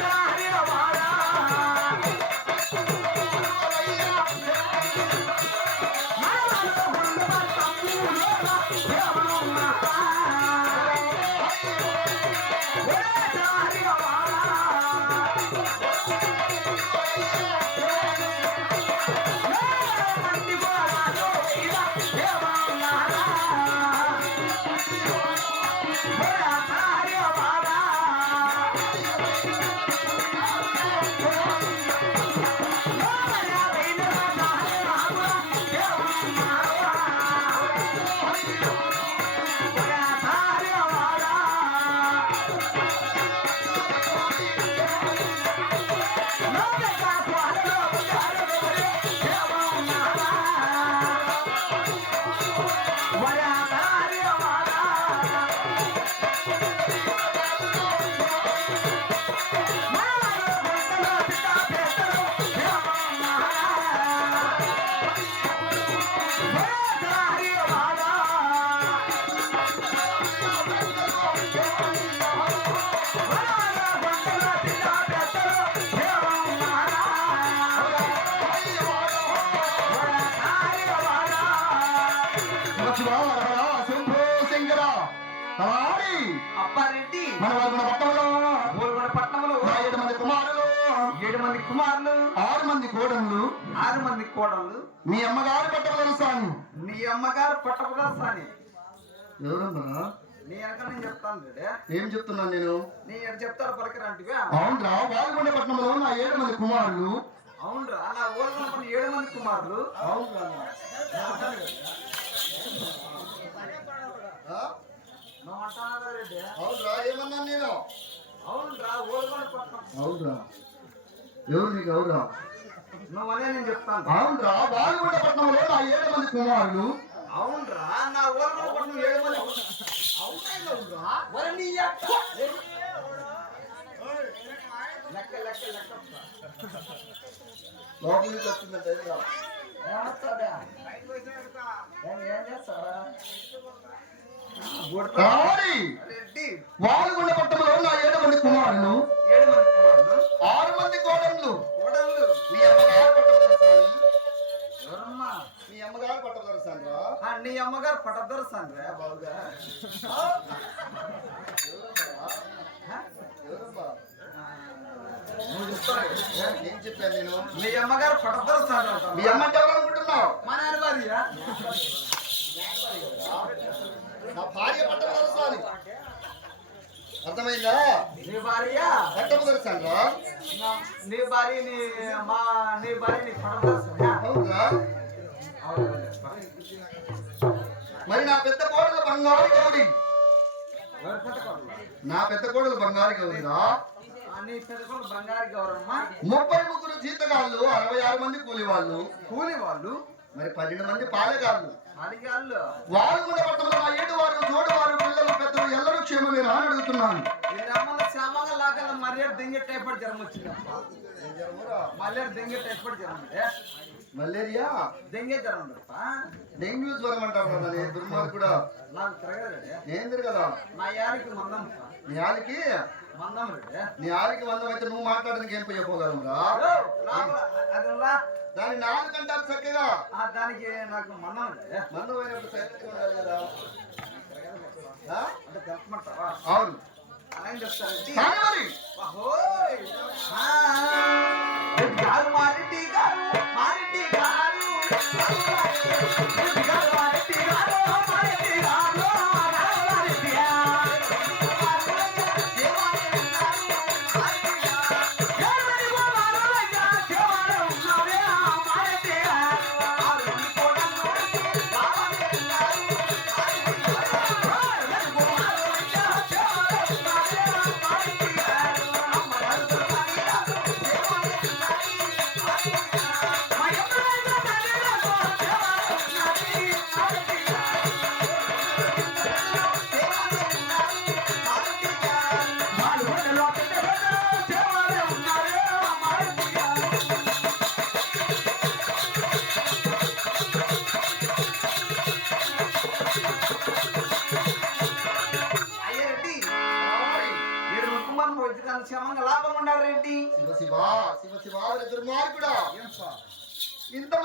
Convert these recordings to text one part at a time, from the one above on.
ஹரிரவாடா మన వాళ్ళ పట్టణంలో ఊరుగొండ పట్టణంలో ఏడు మంది కుమారులు ఏడు మంది కుమారులు ఆరు మంది కోడళ్ళు. ఆరు మంది కోడళ్ళు. మీ అమ్మగారు పట్టవలసాను నీ అమ్మగారు పట్టపదాసాని ఎవరమ్మా? నీ నేను చెప్తాను ఏం చెప్తున్నాను నేను? నీ చెప్తారు పలకరంటివే అవునరా వాల్గొండ పట్టణంలో నా ఏడు మంది కుమారులు. అవునరా నా పట్టణం ఏడు మంది కుమారులు. అవునరా. అవునరా ఏమన్నాను నేను? అవునరా ఊరుగొండ పట్టణం అవునరా. ఎవరు నీకు అవురా? నువ్వు అనే నేను చెప్తాను. అవునరా వాల్గొండ పట్టణంలో నా ఏడు మంది కుమారులు. అవునరా నా ఊరుగొండ పట్టణం ఏడు మంది. అవునరా ఒరే నీ యొక్క లెక్క లెక్క లెక్క. లోపల నుంచి వచ్చిందంటే ఏమొస్తాడా? ఏం ఏం చేస్తాడా? వాల్గొండ పట్టణంలో నా ఏడు మంది కుమారులు? ఆరు మంది కోడళ్ళు. మీ అమ్మగారు మీ అమ్మగారు పట్టవలసాను ఆ, నీ అమ్మగారు పట్టదొరసాను రే బాబుగా. ఏం చెప్పాను నేను. నీ అమ్మగారు పట్టదొరసాను మీ అమ్మ ఎవరు అనుకుంటున్నావు? మా నాన్న నా భార్య పట్టవలసాను అర్థమైందా? నీ భార్య? పట్టవలసాను నా- నీ భార్య నీ మా నీ భార్య నీ అవునా మరి నా పెద్ద కోడలు బంగారు పెట్టుకోవాలి నా పెద్ద కోడలు బంగారు గౌరిరా ముప్పై ముగ్గురు జీతగాళ్ళు అరవై ఆరు మంది కూలి వాళ్ళు కూలి వాళ్ళు మరి పన్నెండు మంది పాలెగాళ్ళు. అడిగాళ్ళు వారు కూడా పట్టణంలో ఏడు వారు తోడు వారు పిల్లలు పెద్దలు ఎల్లరూ క్షేమమేనా అని అడుగుతున్నాను. మర్యాద దెంగే టైఫాయిడ్ జ్వరం వచ్చింది మర్యాద దెంగే టైఫాయిడ్ జ్వరం మలేరియా దెంగే జ్వరం డెంగ్యూ జ్వరం అంటారు నీ దుర్మార్గుడు నాకు తిరగలేడే ఏం కదా నా యారికి మందం నీ ఆలికి మందం రెడే నీ ఆలికి వందం అయితే నువ్వు మాట్లాడడానికి ఏం పోయపోగలరా అది ఉందా? దాని నాలుగు అంటారు చక్కగా. దానికి నాకు మందం మందు పోయినప్పుడు సైలెంట్ ఉండాలి కదా. అవును. గారు మారెడ్డి గారు.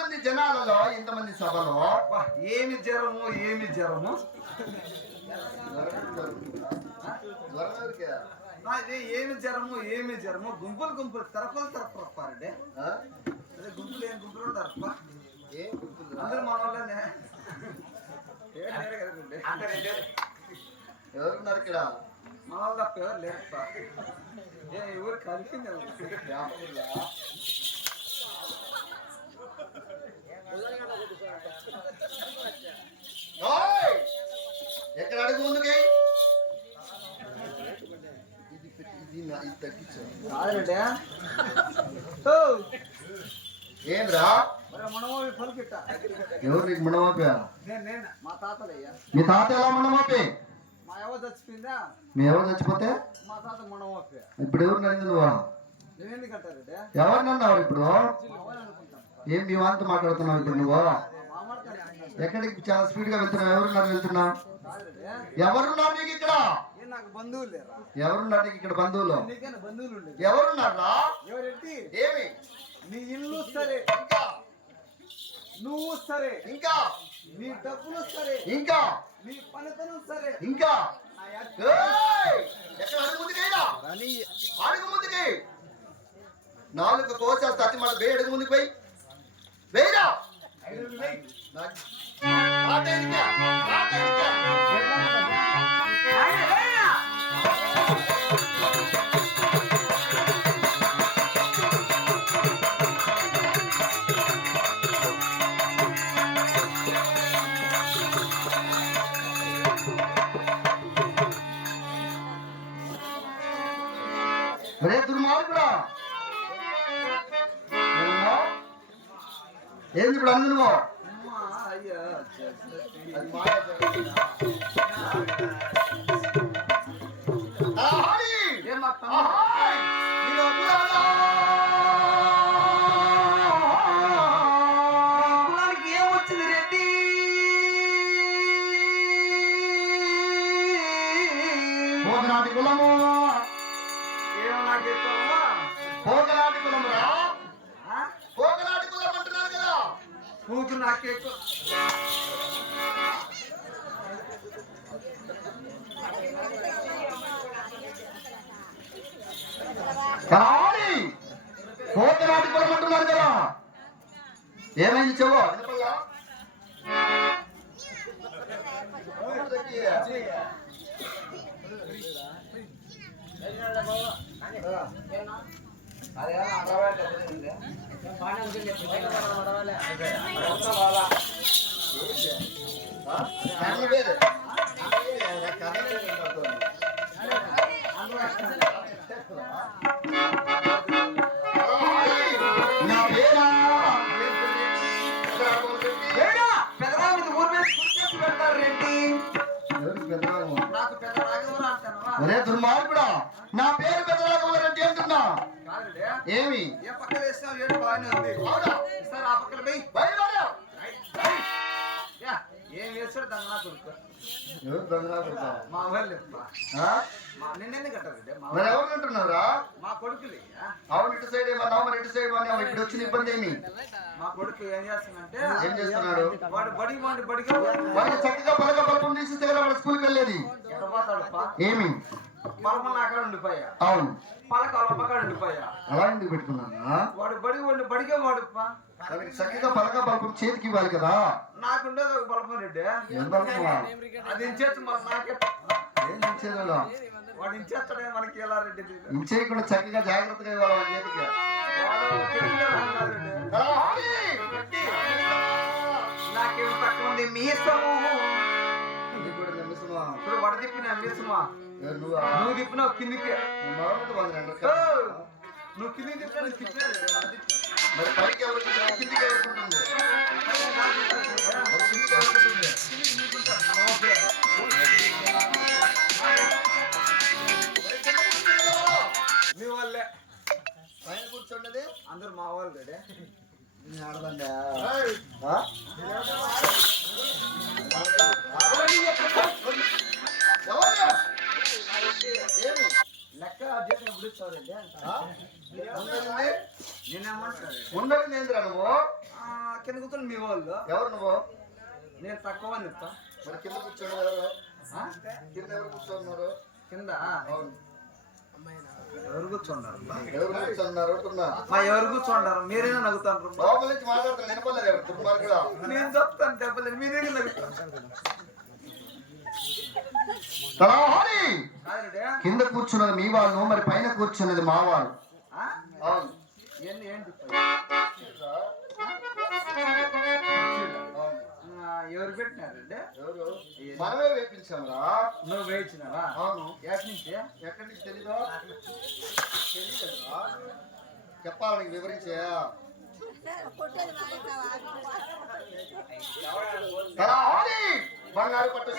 ఇంతమంది జనాలలో ఇంతమంది సభలో అబ్బా, ఏమి జ్వరము ఏమి జ్వరము? అదే ఏమి జ్వరము ఏమి జ్వరము గుంపులు గుంపులు తరపులు తరపుడే ఆ? అదే గుంపులు ఏం గుంపులు తరప ఏం గుర్తుందిరా? అందరూ మన వాళ్ళనే లేరు ఎవరున్నారు ఇక్కడ మన వాళ్ళు తప్ప ఎవరు లేరప్ప ఏ ఎవరు? ఓయ్! ఎక్కడ అడుగు ముందుకి? ఇది ఇది ఇది ఏంద్రా ఎవరు నీకు మా తాతలయ్యా. మీ తాత ఎలా మండమాపే మా ఎవరు చచ్చిపోయిందా? మీ ఎవరు చచ్చిపోతే? మా తాత మనమోపే. ఇప్పుడు ఎవరు నువ్వు? నువ్వెందుకంటారెడ్డి ఎవరిని అన్నావు ఇప్పుడు? ఏం వాళ్ళతో మాట్లాడుతున్నావు ఇప్పుడు నువ్వు? ఎక్కడికి చాలా స్పీడ్గా వెళ్తున్నావు? ఎవరున్నారు వెళ్తున్నావు ఎవరున్నారు నీకు ఇక్కడ? ఎవరున్నారు నీకు ఇక్కడ బంధువులు? ఎవరున్నారా? ఏమి? నీ ఇల్లు సరే. ఇంకా? నువ్వు సరే. ఇంకా? నీ డబ్బులు సరే. ఇంకా? నీ పనితనం సరే. ఇంకా! ఎక్కడ అడుగు ముందుకేయరా అడుగు ముందుకి. నాలుగు కోసేస్తా అతి మాట వేయి అడుగు ముందుకు పోయి. వేయరా నా- ఆట ఎదిగా, ఏంది ఇప్పుడు అందు నువ్వు ఏమొచ్చింది రెడ్డి కులము ఏమో నాకు చెప్పమ్మా భోగనాటి కులము. రా ఆ? భోగనాటి కులం అంటున్నారు కదా పూకు నాకే కానీ భోగనాటి కులం అంటున్నారు కదా. ఏమైంది చెవు వినపల్లా? నా పేరా పెద్ద ఒరే దుర్మార్గుడా నా పేరు ఏమి? ఏ పక్కన వేసినావు? ఏడు బాగానే ఉంది. అవునా? సార్ ఆ పక్కన పోయి? బయలుదేరా. యా ఏం వేస్తాడు దాన్ని నా కొడుకు ఎవరు దొంగరాకుడుతా? మా వాళ్ళు నిన్నెందు కట్టారు మరి ఎవరు అంటున్నారా మా కొడుకులే? అవును ఇటు సైడ్ ఏమన్నా మరి ఇటు సైడ్ ఏమన్నా? ఇప్పుడు వచ్చిన ఇబ్బంది ఏమి? మా కొడుకు ఏం చేస్తుందంటే ఏం చేస్తున్నాడు? వాడు బడి వాడి బడిగా వాడికి చక్కగా పలక బల్పం తీసిస్తే కదా వాడు స్కూల్కి వెళ్ళేది. ఏమి? పలమల అక్కడ ఉండిపోయా? అవును. పలక అక్కడ ఉండిపోయా? అలా ఎందుకు పెట్టుకున్నానా? వాడు బడి వాడి బడిగా వాడుప్పా చక్కగా పలక బల్పం చేతికి ఇవ్వాలి కదా? నాకుండేది ఒక బలపం రెడ్డి. అది ఇంచేచ్చు మరి నాకే ఏం ఇచ్చేదా వాడు ఇంచేస్తాడే మనకి ఎలా రెడ్డి ఇది? ఇచ్చేయకుండా చక్కగా జాగ్రత్తగా ఇవ్వాలి వాడి చేతికి. నాకేం తక్కువ ఉంది మీసము నీకు? ఇప్పుడు వడ తిప్పిన మీసమా నువ్వా? తిప్పినావు కిందికి నువ్వు కిందికి తిప్పినా. మరి పైకి ఎవరికి కింద కూర్చొని మీ వాళ్ళు. ఎవరు నువ్వు? నేను తక్కువ అని చెప్తా. మరి కింద కూర్చోండి ఎవరు? కింద ఎవరు కూర్చోన్నారు కింద? ఎవరు కూర్చున్నారు? ఎవరు కూర్చున్నారు? మా ఎవరు కూర్చుంటారు మీరేనా నవ్వుతారు లోపల నుంచి మాట్లాడుతున్నా వినపడలేదు ఎవరు? దుర్మార్గుడా నేను చెప్తాను దెబ్బలేదు మీరే కింద కూర్చున్నది మీ వాళ్ళు మరి పైన కూర్చున్నది మా వాళ్ళు? అవును. ఏంటి ఏంటి? ఎవరు పెట్టినారండి? ఎవరు? మనమే వేపించాంరా. నువ్వు వేయించినావా? అవును. ఎక్కడి నుంచి? ఎక్కడి నుంచి తెలీదా? తెలీదా? చెప్పాలి నీకు వివరించే. బంగారు పట్టు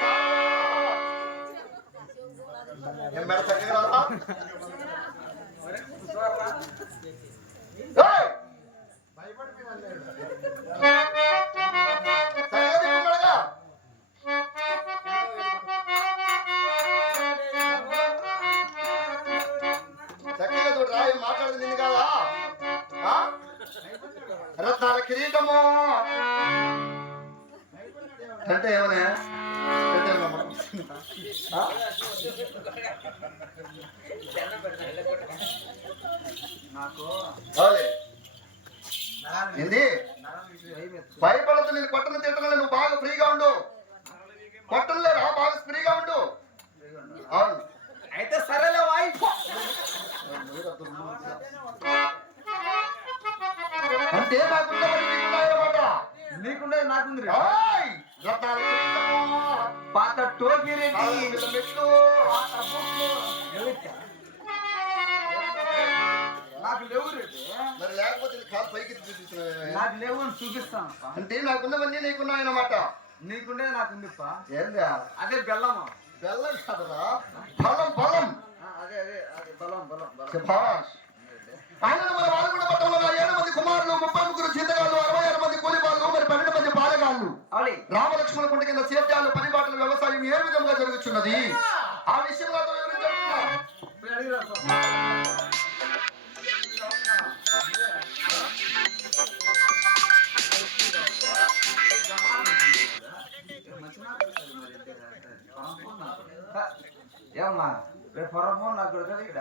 మేడ చక్కగా రాదా? ఏం మాట్లాడదు నిన్ను కాదా? రత్నాల కిరీటము. అంటే ఏమనే? అంటే నాకు ఏంది? భయపడద్దు నేను పట్టణ తిట్టను నువ్వు బాగా ఫ్రీగా ఉండు. కొట్టను లేరా బాగా ఫ్రీగా ఉండు. అవును. అంటే నాకుంది! రత్నాల కిరీటము, పాత టోపీ రెడ్డి? నాకు లేవు రెడ్డి మరి లేకపోతే కాలు పైకి. నాకు లేవు అని చూపిస్తాను. అంటే నాకున్నవన్నీ నీకున్నాయన్నమాట నీకుండేది నాకుంది అప్ప. ఏందా అదే బెల్లము బెల్లం కాదురా బలం బలం ఆ, అదే అదే అదే బలం బలం బలం శభాష్ ఆయన మన వాల్గొండ పట్టణంలో ఏడు మంది కుమారులు ముప్పై ముగ్గురు జీతగాళ్ళు అరవై ఆరు మంది కూలివాళ్ళు మరి పన్నెండు మంది పాలగాళ్ళు రామలక్ష్మణ కుంట కింద సేద్యాలు పని బాటలు వ్యవసాయం ఏ విధంగా జరుగుతున్నది? ఆ విషయం నాతో రేపు పొరపో నాకు ఇక్కడ